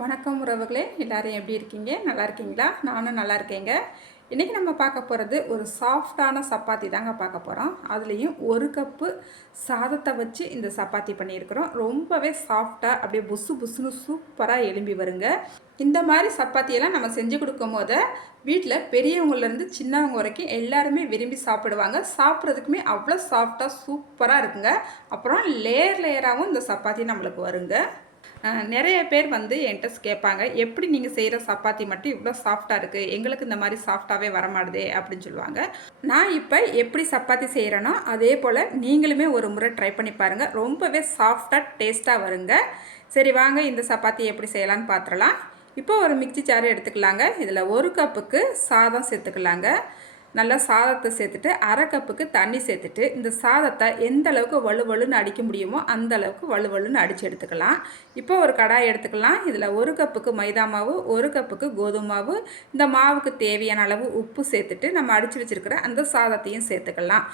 வணக்கம் உறவுகளே, எல்லாரும் எப்படி இருக்கீங்க? நல்லா இருக்கீங்களா? நானும் நல்லா இருக்கேங்க. இன்றைக்கி நம்ம பார்க்க போகிறது ஒரு சாஃப்டான சப்பாத்தி தாங்க பார்க்க போகிறோம். அதுலேயும் ஒரு கப்பு சாதத்தை வச்சு இந்த சப்பாத்தி பண்ணியிருக்கிறோம். ரொம்பவே சாஃப்டாக அப்படியே புசு புசுன்னு சூப்பராக எலும்பி வருங்க. இந்த மாதிரி சப்பாத்தியெல்லாம் நம்ம செஞ்சு கொடுக்கும் போது வீட்டில் பெரியவங்கலேருந்து சின்னவங்க வரைக்கும் எல்லாருமே விரும்பி சாப்பிடுவாங்க. சாப்பிட்றதுக்குமே அவ்வளோ சாஃப்டாக சூப்பராக இருக்குங்க. அப்புறம் லேயர் லேயராகவும் இந்த சப்பாத்தி நம்மளுக்கு வருங்க. நிறைய பேர் என்கிட்ட கேட்பாங்க, எப்படி நீங்கள் செய்கிற சப்பாத்தி மட்டும் இவ்வளோ சாஃப்டாக இருக்குது, எங்களுக்கு இந்த மாதிரி சாஃப்டாகவே வரமாட்டுதே அப்படின்னு சொல்லுவாங்க. நான் இப்போ எப்படி சப்பாத்தி செய்கிறேனோ அதே போல் நீங்களுமே ஒரு முறை ட்ரை பண்ணி பாருங்கள். ரொம்பவே சாஃப்டாக டேஸ்ட்டாக வருங்க. சரி வாங்க இந்த சப்பாத்தி எப்படி செய்யலான்னு பார்த்துடலாம். இப்போ ஒரு மிக்சி ஜார் எடுத்துக்கலாங்க. இதில் ஒரு கப்புக்கு சாதம் சேர்த்துக்கலாங்க. நல்லா சாதத்தை சேர்த்துட்டு அரை கப்புக்கு தண்ணி சேர்த்துட்டு இந்த சாதத்தை எந்த அளவுக்கு வலுவலுன்னு அடிக்க முடியுமோ அந்த அளவுக்கு வலுவலுன்னு அடித்து எடுத்துக்கலாம். இப்போ ஒரு கடாய் எடுத்துக்கலாம். இதில் ஒரு கப்புக்கு மைதா மாவு, ஒரு கப்புக்கு கோதுமை மாவு, இந்த மாவுக்கு தேவையான அளவு உப்பு சேர்த்துட்டு நம்ம அடித்து வச்சுருக்கிற அந்த சாதத்தையும் சேர்த்துக்கலாம்.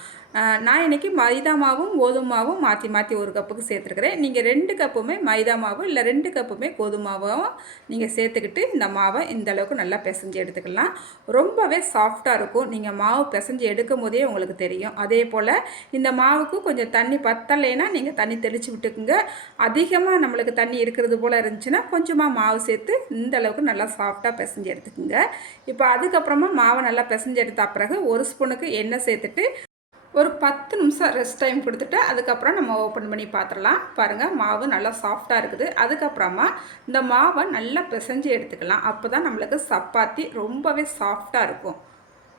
நான் இன்றைக்கி மைதா மாவும் கோதுமை மாவும் மாற்றி மாற்றி ஒரு கப்புக்கு சேர்த்துருக்குறேன். நீங்கள் 2 கப்புமே மைதா மாவு இல்லை 2 கப்புமே கோதுமை மாவும் நீங்கள் சேர்த்துக்கிட்டு இந்த மாவை இந்த அளவுக்கு நல்லா பிசைஞ்சு எடுத்துக்கலாம். ரொம்பவே சாஃப்டாக இருக்கும். நீங்கள் மாவு பிசைஞ்சு எடுக்கும் போதே உங்களுக்கு தெரியும். அதே போல் இந்த மாவுக்கு கொஞ்சம் தண்ணி பத்தலைன்னா நீங்கள் தண்ணி தெளித்து விட்டுக்குங்க. அதிகமாக நம்மளுக்கு தண்ணி இருக்கிறது போல் இருந்துச்சுன்னா கொஞ்சமாக மாவு சேர்த்து இந்த அளவுக்கு நல்லா சாஃப்டாக பிசைஞ்சு எடுத்துக்குங்க. இப்போ அதுக்கப்புறமா மாவை நல்லா பிசைஞ்சு எடுத்த பிறகு ஒரு ஸ்பூனுக்கு எண்ணெய் சேர்த்துட்டு ஒரு 10 நிமிஷம் ரெஸ்ட் டைம் கொடுத்துட்டு அதுக்கப்புறம் நம்ம ஓப்பன் பண்ணி பார்த்துடலாம். பாருங்கள், மாவு நல்லா சாஃப்டாக இருக்குது. அதுக்கப்புறமா இந்த மாவை நல்லா பிசைஞ்சு எடுத்துக்கலாம். அப்போ தான் நம்மளுக்கு சப்பாத்தி ரொம்பவே சாஃப்டாக இருக்கும்.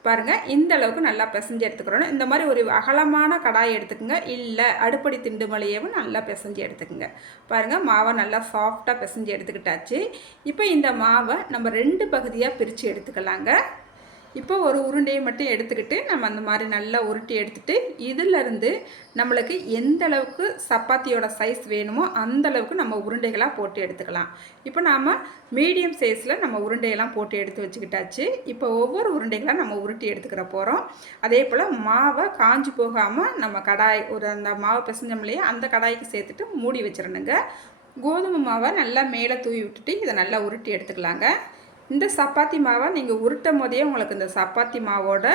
பாருங்கள், இந்த அளவுக்கு நல்லா பிசைஞ்சு எடுத்துக்கிறோம். இந்த மாதிரி ஒரு அகலமான கடாய் எடுத்துக்கோங்க, இல்லை அடுப்படி திண்டு மலையவும் நல்லா பிசைஞ்சு எடுத்துக்கோங்க. பாருங்கள், மாவை நல்லா சாஃப்டாக பிசைஞ்சு எடுத்துக்கிட்டாச்சு. இப்போ இந்த மாவை நம்ம 2 பகுதியாக பிரித்து எடுத்துக்கலாங்க. இப்போ ஒரு உருண்டையை மட்டும் எடுத்துக்கிட்டு நம்ம அந்த மாதிரி நல்லா உருட்டி எடுத்துகிட்டு இதிலேருந்து நம்மளுக்கு எந்த அளவுக்கு சப்பாத்தியோட சைஸ் வேணுமோ அந்த அளவுக்கு நம்ம உருண்டைகளாக போட்டு எடுத்துக்கலாம். இப்போ நாம் மீடியம் சைஸில் நம்ம உருண்டையெல்லாம் போட்டு எடுத்து வச்சுக்கிட்டாச்சு. இப்போ ஒவ்வொரு உருண்டைகளாக நம்ம உருட்டி எடுத்துக்கிற போகிறோம். அதே போல் மாவை காஞ்சி போகாமல் நம்ம கடாய் அந்த மாவை பிசைஞ்சோம் இல்லையா, அந்த கடாய்க்கு சேர்த்துட்டு மூடி வச்சிடணுங்க. கோதுமை மாவை நல்லா மேலே தூவி விட்டுட்டு இதை நல்லா உருட்டி எடுத்துக்கலாங்க. இந்த சப்பாத்தி மாவை நீங்கள் உருட்டும் போதே உங்களுக்கு இந்த சப்பாத்தி மாவோட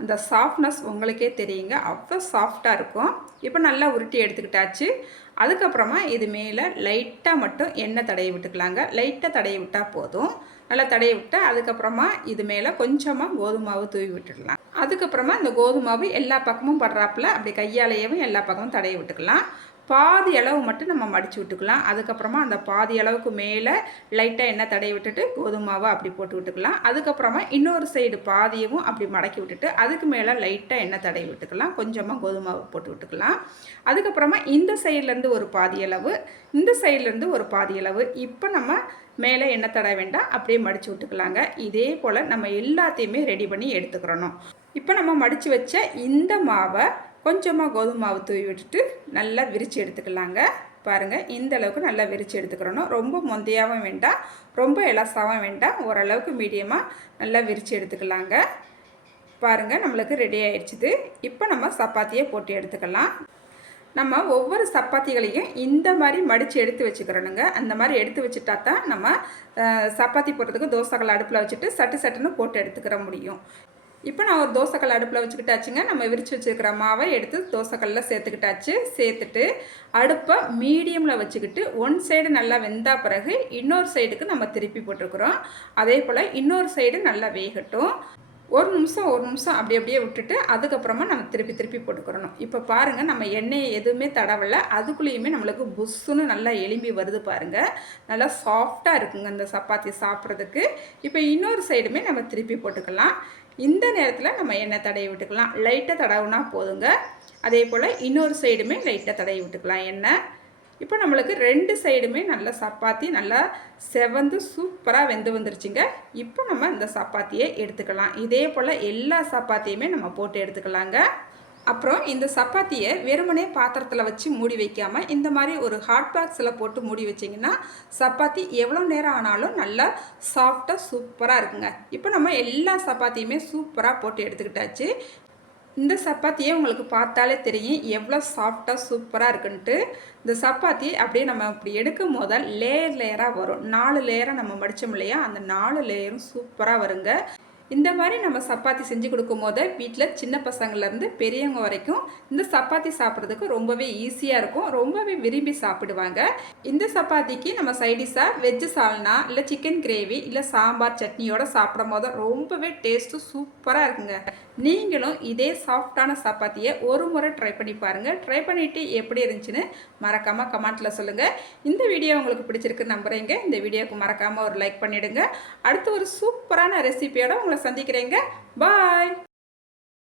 அந்த சாஃப்ட்னஸ் உங்களுக்கே தெரியுங்க. அவ்வளோ சாஃப்டாக இருக்கும். இப்போ நல்லா உருட்டி எடுத்துக்கிட்டாச்சு. அதுக்கப்புறமா இது மேலே லைட்டாக மட்டும் எண்ணெய் தடவி விட்டுக்கலாங்க. லைட்டாக தடவி விட்டால் போதும். நல்லா தடவி விட்டு அதுக்கப்புறமா இது மேலே கொஞ்சமாக கோதுமை மாவு தூவி விட்டுடலாம். அதுக்கப்புறமா இந்த கோதுமை மாவு எல்லா பக்கமும் படுறாப்புல அப்படி கையாலேயும் எல்லா பக்கமும் தடவி விட்டுக்கலாம். பாதி அளவு மட்டும் நம்ம மடித்து விட்டுக்கலாம். அதுக்கப்புறமா அந்த பாதி அளவுக்கு மேலே லைட்டாக எண்ணெய் தடவி விட்டுட்டு கோதுமை மாவை அப்படி போட்டு விட்டுக்கலாம். அதுக்கப்புறமா இன்னொரு சைடு பாதியவும் அப்படி மடக்கி விட்டுட்டு அதுக்கு மேலே லைட்டாக எண்ணெய் தடவி விட்டுக்கலாம். கொஞ்சமாக கோதுமை மாவு போட்டு விட்டுக்கலாம். அதுக்கப்புறமா இந்த சைட்லேருந்து ஒரு பாதி அளவு, இந்த சைட்லேருந்து ஒரு பாதி அளவு. இப்போ நம்ம மேலே எண்ணெய் தடவை வேண்டாம், அப்படியே மடித்து விட்டுக்கலாங்க. இதே போல் நம்ம எல்லாத்தையுமே ரெடி பண்ணி எடுத்துக்கிறணும். இப்போ நம்ம மடித்து வச்ச இந்த மாவை கொஞ்சமாக கோதுமை மாவு தூவி விட்டுட்டு நல்லா விரித்து எடுத்துக்கலாங்க. பாருங்கள், இந்த அளவுக்கு நல்லா விரித்து எடுத்துக்கிறணும். ரொம்ப மொந்தையாகவும் வேண்டாம், ரொம்ப எலசாகவும் வேண்டாம், ஓரளவுக்கு மீடியமாக நல்லா விரித்து எடுத்துக்கலாங்க. பாருங்கள், நம்மளுக்கு ரெடி ஆயிடுச்சுது. இப்போ நம்ம சப்பாத்தியை போட்டு எடுத்துக்கலாம். நம்ம ஒவ்வொரு சப்பாத்திகளையும் இந்த மாதிரி மடித்து எடுத்து வச்சுக்கிறோனுங்க. அந்த மாதிரி எடுத்து வச்சுட்டா தான் நம்ம சப்பாத்தி போடுறதுக்கு தோசைக்கல் அடுப்பில் வச்சுட்டு சட்டுன்னு போட்டு எடுத்துக்கிற முடியும். இப்போ நான் ஒரு தோசைக்கல் அடுப்பில் வச்சுக்கிட்டாச்சுங்க. நம்ம விரித்து வச்சுருக்கிற மாவை எடுத்து தோசைக்கல்லில் சேர்த்துக்கிட்டாச்சு. சேர்த்துட்டு அடுப்பை மீடியமில் வச்சுக்கிட்டு ஒன் சைடு நல்லா வெந்தா பிறகு இன்னொரு சைடுக்கு நம்ம திருப்பி போட்டிருக்கிறோம். அதே போல் இன்னொரு சைடு நல்லா வேகட்டும். ஒரு நிமிஷம் அப்படியே விட்டுட்டு அதுக்கப்புறமா நம்ம திருப்பி போட்டுக்கிறணும். இப்போ பாருங்கள், நம்ம எண்ணெயை எதுவுமே தடவலை, அதுக்குள்ளேயுமே நம்மளுக்கு புஷ்ஷுன்னு நல்லா எலும்பி வருது பாருங்கள். நல்லா சாஃப்டாக இருக்குங்க இந்த சப்பாத்தி சாப்பிட்றதுக்கு. இப்போ இன்னொரு சைடுமே நம்ம திருப்பி போட்டுக்கலாம். இந்த நேரத்தில் நம்ம எண்ணெய் தடவி விட்டுக்கலாம். லைட்டாக தடவுனா போதுங்க. அதே போல் இன்னொரு சைடுமே லைட்டாக தடவி விட்டுக்கலாம் எண்ணெய். இப்போ நம்மளுக்கு 2 சைடுமே நல்லா சப்பாத்தி நல்லா செவந்து சூப்பராக வெந்து வந்துருச்சுங்க. இப்போ நம்ம இந்த சப்பாத்தியை எடுத்துக்கலாம். இதே போல் எல்லா சப்பாத்தியுமே நம்ம போட்டு எடுத்துக்கலாங்க. அப்புறம் இந்த சப்பாத்தியை வெறுமனே பாத்திரத்தில் வச்சு மூடி வைக்காமல் இந்த மாதிரி ஒரு ஹாட் பாக்ஸில் போட்டு மூடி வச்சிங்கன்னா சப்பாத்தி எவ்வளோ நேரம் ஆனாலும் நல்லா சாஃப்டாக சூப்பராக இருக்குங்க. இப்போ நம்ம எல்லா சப்பாத்தியுமே சூப்பராக போட்டு எடுத்துக்கிட்டாச்சு. இந்த சப்பாத்தியே உங்களுக்கு பார்த்தாலே தெரியும் எவ்வளோ சாஃப்டாக சூப்பராக இருக்குன்ட்டு. இந்த சப்பாத்தி அப்படியே நம்ம அப்படி எடுக்கும் போது லேயர் லேயராக வரும். 4 லேயராக நம்ம மடித்தோம் இல்லையா, அந்த 4 லேயரும் சூப்பராக வருங்க. இந்த மாதிரி நம்ம சப்பாத்தி செஞ்சு கொடுக்கும்போது வீட்டில் சின்ன பசங்கள்லேருந்து பெரியவங்க வரைக்கும் இந்த சப்பாத்தி சாப்பிட்றதுக்கு ரொம்பவே ஈஸியாக இருக்கும், ரொம்பவே விரும்பி சாப்பிடுவாங்க. இந்த சப்பாத்திக்கு நம்ம சைடிஷாக வெஜ்ஜு சால்னா இல்லை சிக்கன் கிரேவி இல்லை சாம்பார் சட்னியோடு சாப்பிடும் போது ரொம்பவே டேஸ்ட்டு சூப்பராக இருக்குங்க. நீங்களும் இதே சாஃப்டான சப்பாத்தியை ஒரு முறை ட்ரை பண்ணி பாருங்கள். ட்ரை பண்ணிவிட்டு எப்படி இருந்துச்சுன்னு மறக்காமல் கமெண்ட்டில் சொல்லுங்கள். இந்த வீடியோ உங்களுக்கு பிடிச்சிருக்கு நம்புகிறேங்க. இந்த வீடியோவுக்கு மறக்காமல் ஒரு லைக் பண்ணிவிடுங்க. அடுத்து ஒரு சூப்பரான ரெசிபியோட உங்களை சந்திக்கிறேங்க. பாய்.